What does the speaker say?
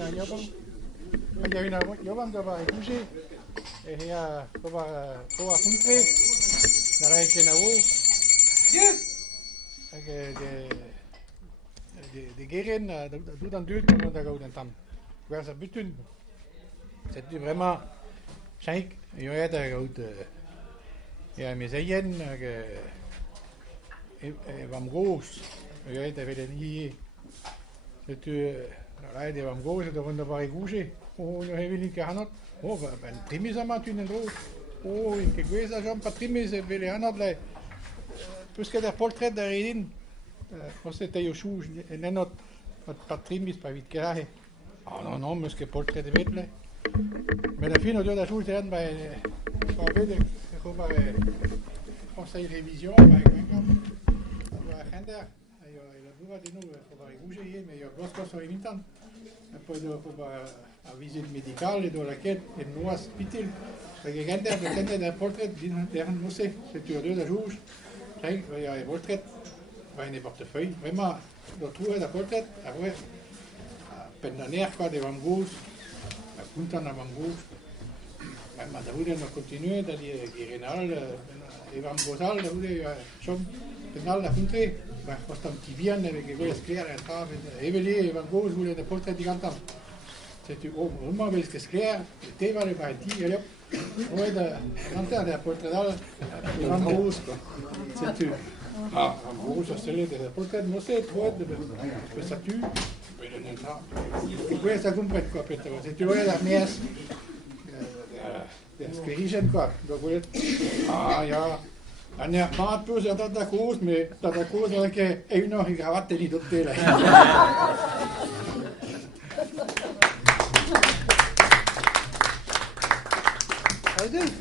na jobang. Kaya yun na jobang ka ba ikusi. Hiya ka ba kuha puntre. Naray kinawo. De guérin, tout dans deux, tout dans le temps. Waar ze butun. C'est vraiment chic. Il y a des mes aïens, van Goos. Il y a des liés. C'est des van Goos, de wunderbare Gouche. Oh, je heb niet gehandeld. Oh, ben trimis aan maat in rood. Oh, in que guesa jam pas trimis, vele handeld. Puisque der portrait daarin. C'était au chou, et notre patrimis pas vite carré. Ah non, non, mais ce que portrait de vite là. Mais la fin, on doit la chose de l'année, on va ver, on va conseil révision, on va agenda, il y a la bourre de nous, on va bouger, mais il y a grosse chose sur les mintans. Après, on va à visite médicale, et dans laquelle il y a un hospital. Parce que quand il y a un portrait, il y a un musée, c'est sur deux jours, il y a un portrait. Bij een portefeuille, vraiment, dat hoe dat portret, après, pendaner quoi de Van Gogh, la punta de Van Gogh, maar dat moet nog continuer, dat die Girenal, Van Gozal, dat moet je schon penal la punta, maar was dan Tibian, avec les gros clairs, et ça, Evelyn, Van Gogh, voulait le portrait du gantam. C'est tu oh, vraiment avec ce clair, le thé va le parti, et hop, ouais, l'antenne de portrait de Van Gogh, quoi. C'est tu. Ah, en gros, ça c'est le portrait de Mossé, toi, de ça tue. Et puis ça comprend quoi, peut-être. C'est tu vois la messe, det skrigen quoi. Donc, ah, ja. Han er meget på sig, der kos med, der kos, og kan evne at gravatte lidt op til. Er det?